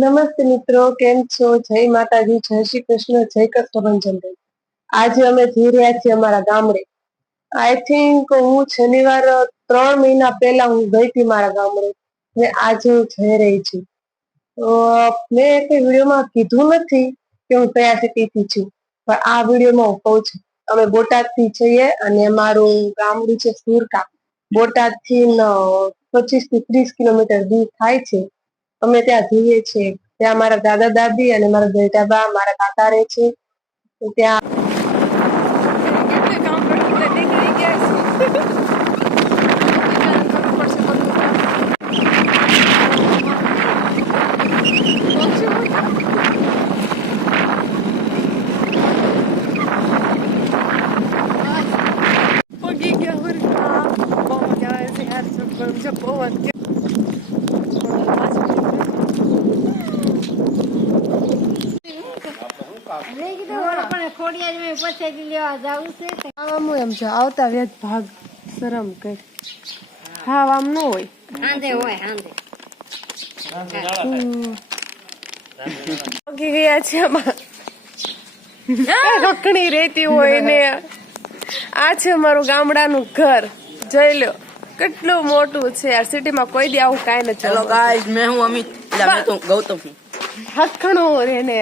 નમસ્તે મિત્રો, કેમ છો? જય માતાજી, જય શ્રી કૃષ્ણ, જય કષ્ટભંજન. આજે અમે જઈ રહ્યા છીએ અમારા ગામડે. આઈ થિંક હું શનિવાર 3 મહિના પહેલા હું ગઈ હતી મારા ગામડે ને આજે હું જઈ રહી છું. મેં કઈ વિડીયોમાં કીધું નથી કે હું કયા સિટીથી છું, પણ આ વિડીયોમાં હું કહું છું. અમે બોટાદથી છીએ અને અમારું ગામડું છે સુરકા. બોટાદથી 25 થી 30 કિલોમીટર દૂર થાય છે. અમે ત્યાં જઈએ છીએ. ત્યાં મારા દાદા દાદી અને મારા જેઠાબા મારા કાકા રહે છે. ત્યાં આવતા વેદ ભાગ શરમ કર હા આમ ન હોય ગયા છે રખણી રેતી હોય ને આ છે અમારું ગામડાનું ઘર. જોઈ લો કેટલું મોટું છે. આ સિટીમાં કોઈ દી આવું કાંઈ નથી. હેલો ગાઈસ, मैं हूं अमित, मैं तो गौतम हूं. હખણું રેને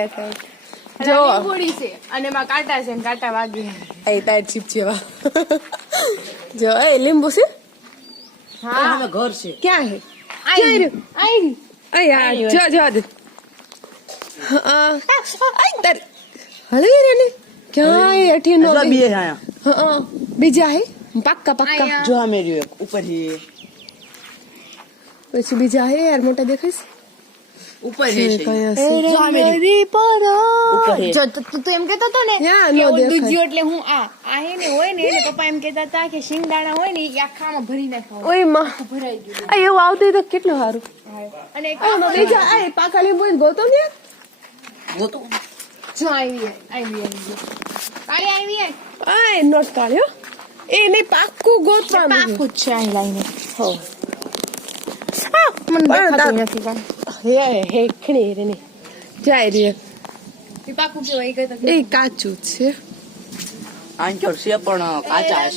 જો ગોળી છે અને માં કાંટા છે ને કાંટા વાગી એ તાર ચીપ જેવા જો એ લીંબુ છે. हां हमें घर से ક્યાં હે આઈ યાર જો જો દે આઈ તાર હલે રેને ક્યાં એઠી નો सब ये है यहां. હા બીજા હે પક્કા પક્કા जो हमें जो ऊपर ही પછી બીજા હે યાર મોટા દેખાય છે ऊपर ही કયા છે जो हमें ऊपर ही જો તું એમ કહેતો હતો ને યા કે નો ઓલું દેખાય દૂધિયું એટલે હું આ હે ને હોય ને એટલે પપ્પા એમ કહેતા હતા કે શિંગદાણા હોય ને એ આખામાં ભરી નાખવા ઓય માં ભરાઈ ગયું આ એવું આવતું હોય તો કેટલું સારું. અને એક બીજા આ પાકા લીંબુ ગોતમ ને वो तो જો આવી કાળી આવી આય નોટ કાઢ્યો એ નહીં પાક્કું ગોતવાનું પાકું જ છે અહીં લાઈને હો મને પણ દેખાતું નથી પણ હે ખણી રે ને જાય રે એ પાકું કેવાય એ કહેતા એ કાચું જ છે. आंचर से पण काचा है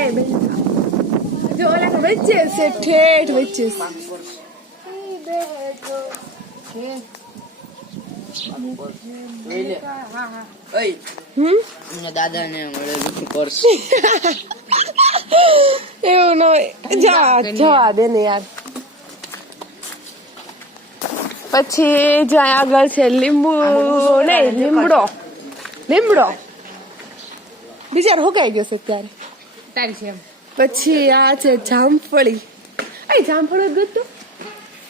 એ બેન જો ઓલા કે વચ્ચે છે ઠેઠ વચ્ચે છે. ले ले ओए हमने दादा ने મળેલું પર્સ એવું ન હોય. જવા દે ને યાર. પછી જ્યાં આગળ છે લીંબુ નહીં લીમડો બિચાર હુકાઈ ગયો છે ત્યારે. તારી છે એમ પછી આ છે જામફળી. એ જામફળ જ ગતું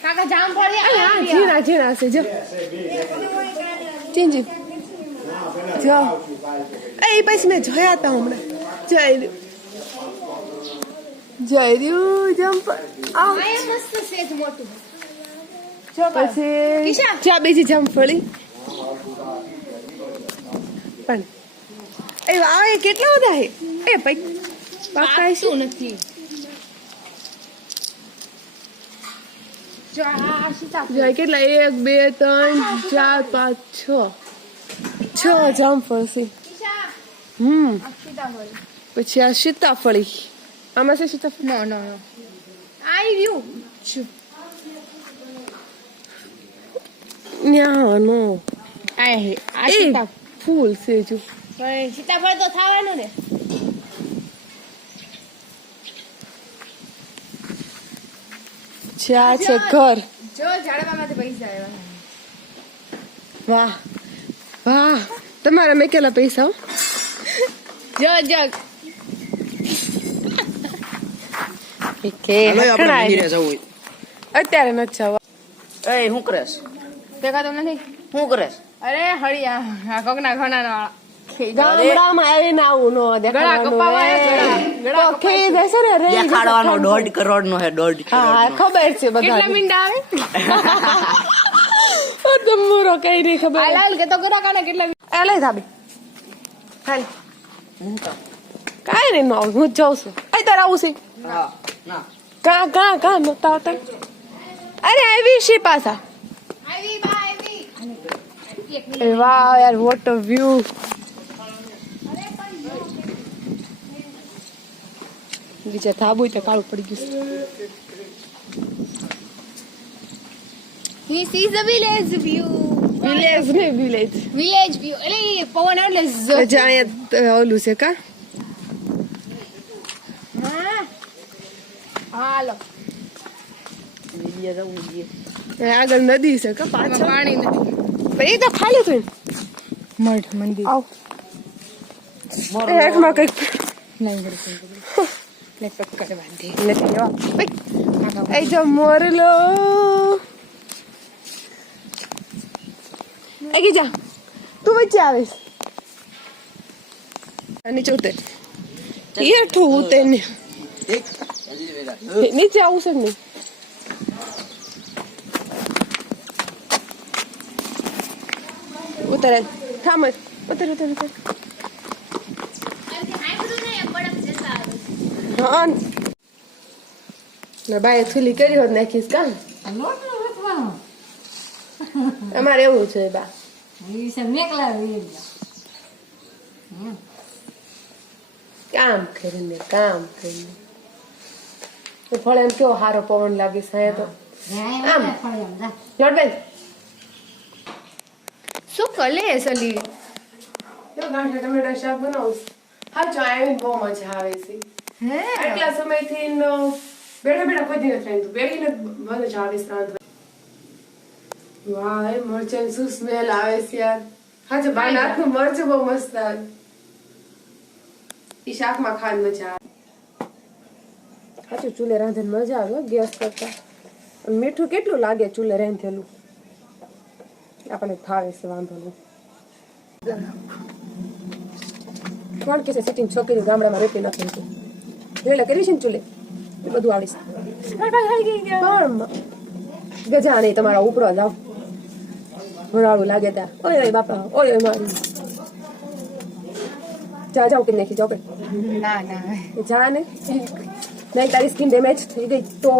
કાકા જામફળી આ ઝીણા ઝીણા છે જો ચીંજી જો એ પછી મેં જોયા હતા હમણાં જઈ રહ્યું જામફળ આ મસ્ત છે જ મોટું પછી કિશા? જ્યાં બીજી જામફળી પણ એ આ કેટલા બધા હે એ પૈ પાકા છે પાકતું નથી જો આ સીતાફળ જો કેટલા 1 2 3 4 5 6 જામફળ છે. કિશા હમ આ સીતાફળ પછી આ સીતાફળી આમાં છે સીતાફળ નો નો નો આઈ રહ્યું ન્યા નો આ હે આ એ સીતાફળ ફૂલ છે જો સીતાફળ તો ખાવાનું ને આ છે ઘર. જો ઝાડવામાંથી પૈસા આવ્યા વાહ વાહ તમારા મેં કેટલા પૈસા હો? જો જો કે હવે આપણે મંદિરે જવું અત્યારે નથી જવા. એ હું કરેસ દેખાતો નથી હું કરેસ અરે હળિયા કોકના ઘોડાનો ગામડામાં આવીને આવું નો ગળા કપાવાય તો ખેઈ જશે ને રે દેખાડવાનો 1.5 કરોડ નો હે 1.5 હા કરોડ ખબર છે કેટલા બધા મીંડા આવે તમુરો કઈ નહીં ખબર. આ લાલ કે તો ગોરા કાના કેટલા એ લઈ ધાબી હાલ કાઈ નહીં નો હું જ જાઉં છું. એ તારે આવું છે હા ના કા કા કા નતા આવતા અરે આવી છે પાછા. આવી બા આવી અરે વાહ યાર વોટ અ વ્યૂ. બીજા ધાબુ તો કાળું પડી ગયું છે. This is a village view. Village ને વિલેજ. Village view. એટલે પવન આવે એટલે હજી અહીંયા ઓલું છે કા હા હાલો વિડિયા જવું જોઈએ. આગળ નદી છે કા પાછળ પાણી નથી પણ એ તો ખાલી થયું મઠ મંદિર આવ એકમાં કઈક નહીં બરોબર ને પકડ બાંધી નથી લેવા એ જો મોરલો આગી જા તું વચ્ચે આવીશ અને ચોતે ઠું ઉતે ને નીચે આવું છે ને ઉતરે થામ ઉતર ઉતર ઉતર હા ને બાય થૂલી કરી હોત નાખીશ કા અમારે એવું છે બા કામ કરીને ફળ એમ કેવો સારો પવન લાગે છે તો આમ લોટબેન શું કલે સલી જો ગાંઠા ટમેટા શાક બનાવું હા જો આવીને બહુ મજા આવે છે હે આટલા સમયથી બેઠા બેઠા કોઈ દિવસ રાંધું બેઠીને મજા આવે છે રાંધવા વાહ એ મરચાં શું સ્મેલ આવે છે યાર હા જો બાના હાથનું મરચું બહુ મસ્ત આવે ઈ શાકમાં ખાવાની મજા આવે સાચું ચૂલે રાંધીને મજા આવે ગેસ કરતા મીઠું કેટલું લાગે ચૂલે રાંધેલું આપણને ભાવે છે વાંધો નહીં કોણ કે છે સિટિંગ છોકરી ગામડામાં રેતી નથી એટલે કરવી છે ને ચૂલે એ બધું આવડીશ પણ ગજા નહીં તમારા ઉપરો જાવ ભરાળું લાગે ત્યાં ઓય ઓય બાપા ઓય ઓય મારી જા જાવ કે નાખી જાવ ના ના જા ને નહીં તારી સ્કિન ડેમેજ થઈ ગઈ તો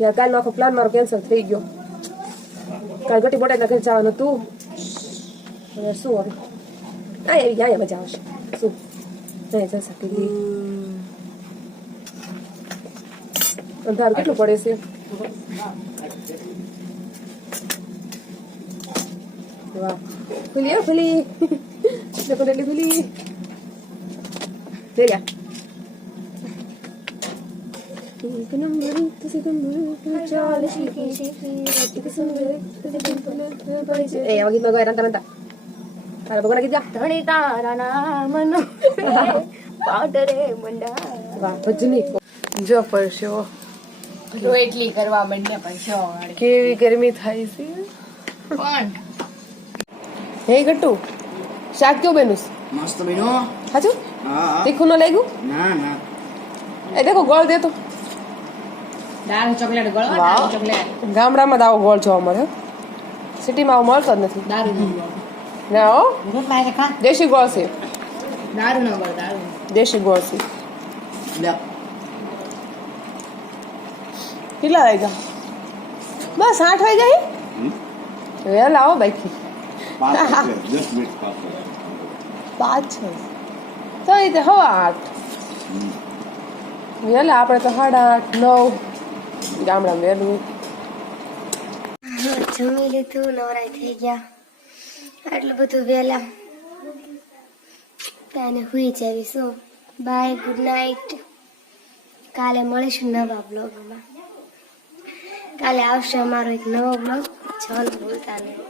યાર કાલનો આખો પ્લાન મારો કેન્સલ થઈ ગયો કાલ ગટી બોટાદના ઘરે જવાનું તું હવે શું હવે અહીંયા મજા આવશે શું નહીં જઈ શકી અંધારું કેટલું પડે છે વાહ ખુલી ખુલી એટલી ખુલી લઈ ગયા एक नंबर तुझे नंबर चाल शिकी शिकी एक सुंदर तुझे नंबर परिचय ए आवाज में गायरंता रंता अरे बघा किती ધણી તારા નામનો પાડરે મંડા વાહ ભજની જો પરસ્યો જો એટલી કરવા મંડ્યા પણ શો કેવી ગરમી થાય છે પણ હે ગટ્ટુ શાક કેવું બન્યું મસ્ત બન્યો. હાચું હા તીખું ન લાગ્યું ના ના એ દેખો ગોળ દે તો દાળ ચોકલેટ ગળવા વાહ. દાળ ચોકલેટ ગામડામાં તો આવો ગોળ જોવા મળે સિટીમાં આવો મળતો જ નથી દારૂ ના હો દેશી ગોળ છે દારૂ ન ગળ દારૂ દેશી ગોળ છે લે કેટલા વાગ્યા બસ 8 વાગ્યા વેલા આવો બાકી 10 મિનિટ પાછળ તો એ તો 8:30 વેલા આપણે તો 8:30 9 ગામડા વેલું જમી લીધું નવરાઈ થઈ ગયા આટલું બધું વહેલા કાને હુઈ જઈશું બાય ગુડ નાઇટ કાલે મળીશું નવા બ્લોગમાં કાલે આવશે અમારો એક નવો બ્લોગ જોવાનું ભૂલતા નહીં